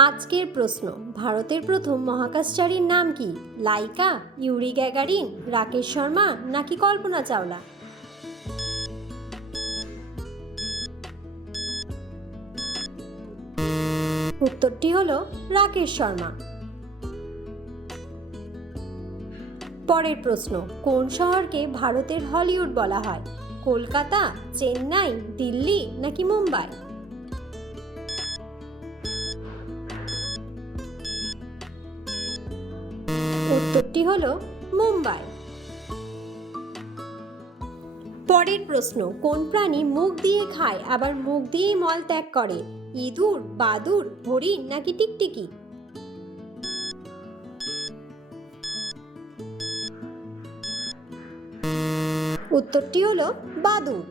আজকের প্রশ্ন, ভারতের প্রথম মহাকাশচারীর নাম কি? লাইকা, ইউরি গ্যাগারিন, রাকেশ শর্মা, নাকি কল্পনা চাওলা? উত্তরটি হলো রাকেশ শর্মা। পরের প্রশ্ন, কোন শহরকে ভারতের হলিউড বলা হয়? কলকাতা, চেন্নাই, দিল্লি, নাকি মুম্বাই? হলো মুম্বাই। পরের প্রশ্ন, কোন প্রাণী মুখ দিয়ে খায়, আবার মুখ দিয়ে মল ত্যাগ করে? ইঁদুর, বাদুর, হরিণ নাকি টিকটিকি? উত্তরটি হলো বাদুর।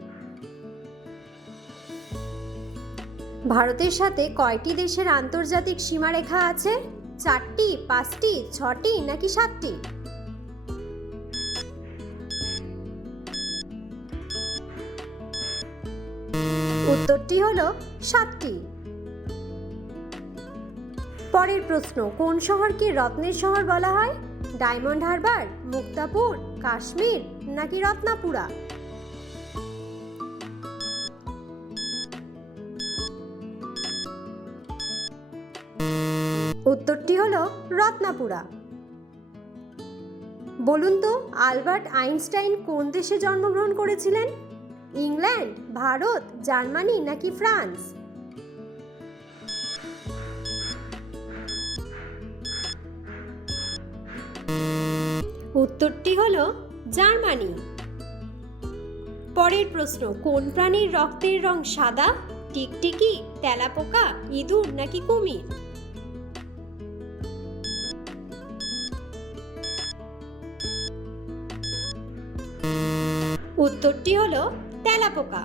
ভারতের সাথে কয়টি দেশের আন্তর্জাতিক সীমারেখা আছে? চারটি, পাঁচটি, ছটি নাকি সাতটি? উত্তরটি হলো সাতটি। পরের প্রশ্ন, কোন শহরকে রত্নের শহর বলা হয়? ডায়মন্ড হারবার, মুক্তাপুর, কাশ্মীর নাকি রত্নাপুরা? উত্তরটি হলো রত্নাপুরা। বলুন তো, আলবার্ট আইনস্টাইন কোন দেশে জন্মগ্রহণ করেছিলেন? ইংল্যান্ড, ভারত, জার্মানি নাকি ফ্রান্স? উত্তরটি হলো জার্মানি। পরের প্রশ্ন, কোন প্রাণীর রক্তের রং সাদা, টিকটিকি, তেলাপোকা, ইঁদুর নাকি কুমির? উত্তরটি হলো তেলাপোকা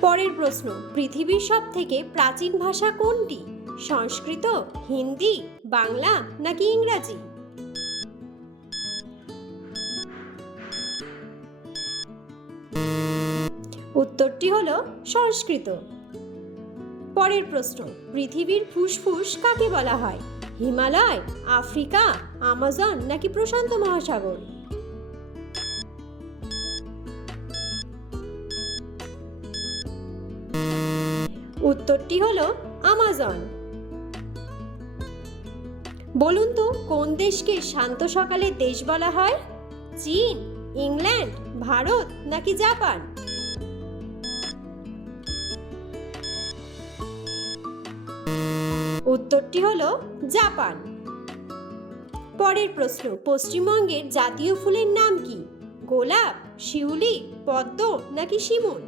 পরের প্রশ্ন, পৃথিবীর সব থেকে প্রাচীন ভাষা কোনটি? সংস্কৃত, হিন্দি, বাংলা নাকি ইংরাজি? উত্তরটি হলো সংস্কৃত। পরের প্রশ্ন, পৃথিবীর ফুসফুস কাকে বলা হয়? হিমালয়, আফ্রিকা, আমাজন নাকি প্রশান্ত মহাসাগর? উত্তরটি হলো আমাজন। বলুন তো, কোন দেশকে শান্ত সকালের দেশ বলা হয়? চীন, ইংল্যান্ড, ভারত নাকি জাপান? উত্তরটি হলো জাপান। পরের প্রশ্ন, পশ্চিমবঙ্গের জাতীয় ফুলের নাম কি? গোলাপ, শিউলি, পদ্ম নাকি শিমুল?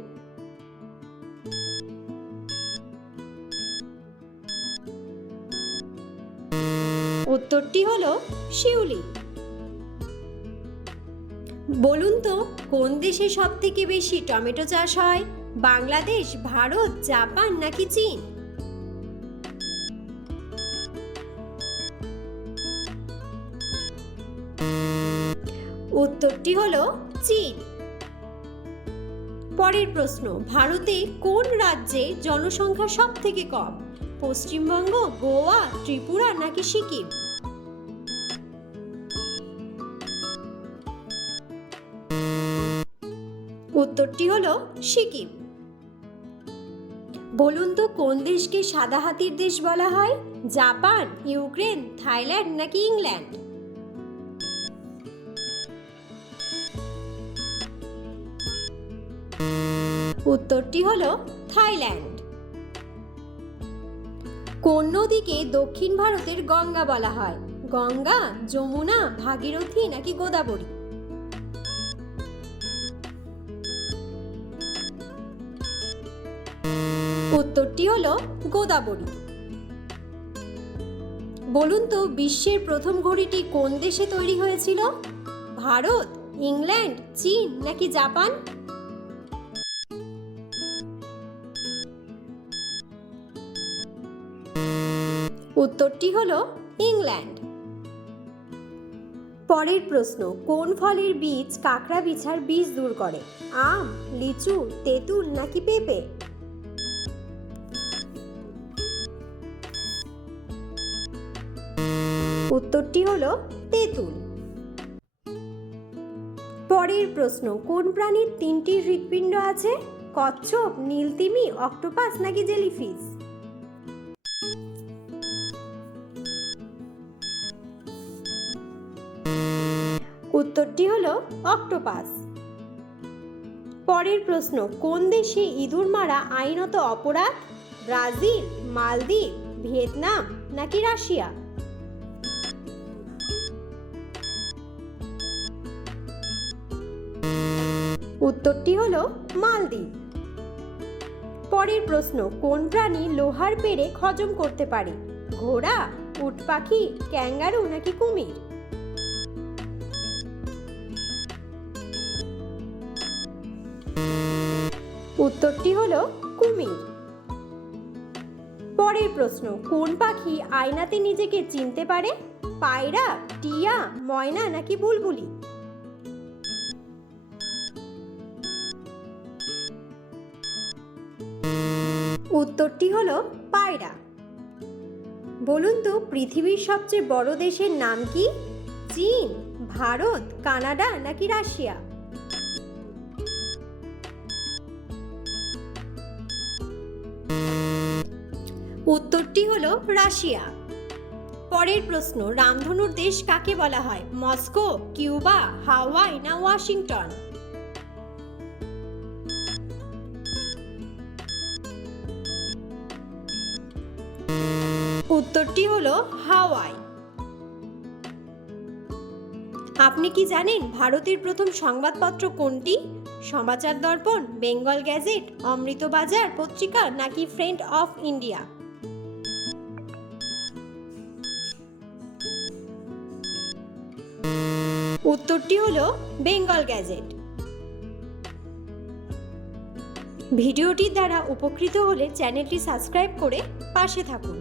উত্তরটি হলো শিউলি। বলুন তো, কোন দেশে সব থেকে বেশি টমেটো চাষ হয়? বাংলাদেশ, ভারত, জাপান নাকি চীন? উত্তরটি হলো চীন। পরের প্রশ্ন, ভারতে কোন রাজ্যে জনসংখ্যা সব থেকে কম? পশ্চিমবঙ্গ, গোয়া, ত্রিপুরা নাকি সিকিম? উত্তরটি হলো সিকিম। বলুন তো, কোন দেশকে সাদা হাতির দেশ বলা হয়? জাপান, ইউক্রেন, থাইল্যান্ড নাকি ইংল্যান্ড? উত্তরটি হলো থাইল্যান্ড। কোন নদীকে দক্ষিণ ভারতের গঙ্গা বলা হয়। গঙ্গা, যমুনা, ভাগীরথী নাকি গোদাবরী? উত্তরটি হলো গোদাবরী। বলুন তো, বিশ্বের প্রথম ঘড়িটি কোন দেশে তৈরি হয়েছিল? ভারত, ইংল্যান্ড, চীন নাকি জাপান? উত্তরটি হল ইংল্যান্ড। পরের প্রশ্ন, কোন ফলের বীজ কাঁকড়া বিছার বীজ দূর করে? আম, লিচু, তেঁতুল নাকি পেঁপে? উত্তরটি হল তেঁতুল। পরের প্রশ্ন, কোন প্রাণীর তিনটি হৃৎপিণ্ড আছে? কচ্ছপ, নীলতিমি, অক্টোপাস নাকি জেলিফিশ? উত্তরটি হল অক্টোপাস। পরের প্রশ্ন, কোন দেশে ইঁদুর মারা আইনত অপরাধ? ব্রাজিল, মালদ্বীপ, ভিয়েতনাম নাকি রাশিয়া? উত্তরটি হল মালদ্বীপ। পরের প্রশ্ন, কোন প্রাণী লোহার পেড়ে হজম করতে পারে? ঘোড়া, উট পাখি, ক্যাঙ্গারু নাকি কুমির? উত্তরটি হলো কুমির। পরের প্রশ্ন, কোন পাখি আয়নাতে নিজেকে চিনতে পারে? পায়রা, টিয়া, ময়না নাকি বুলবুলি? উত্তরটি হলো পায়রা। বলুন তো, পৃথিবীর সবচেয়ে বড় দেশের নাম কি? চীন, ভারত, কানাডা নাকি রাশিয়া? উত্তরটি হলো রাশিয়া। পরের প্রশ্ন, রামধনুর দেশ কাকে বলা হয়? মস্কো, কিউবা, হাওয়াই না ওয়াশিংটন? উত্তরটি হলো হাওয়াই। আপনি কি জানেন ভারতের প্রথম সংবাদপত্র কোনটি? সমাচার দর্পণ, বেঙ্গল গ্যাজেট, অমৃত বাজার, পত্রিকা নাকি ফ্রেন্ড অফ ইন্ডিয়া? উত্তরটি হলো বেঙ্গল গ্যাজেট। ভিডিওটির দ্বারা উপকৃত হলে চ্যানেলটি সাবস্ক্রাইব করে পাশে থাকুন।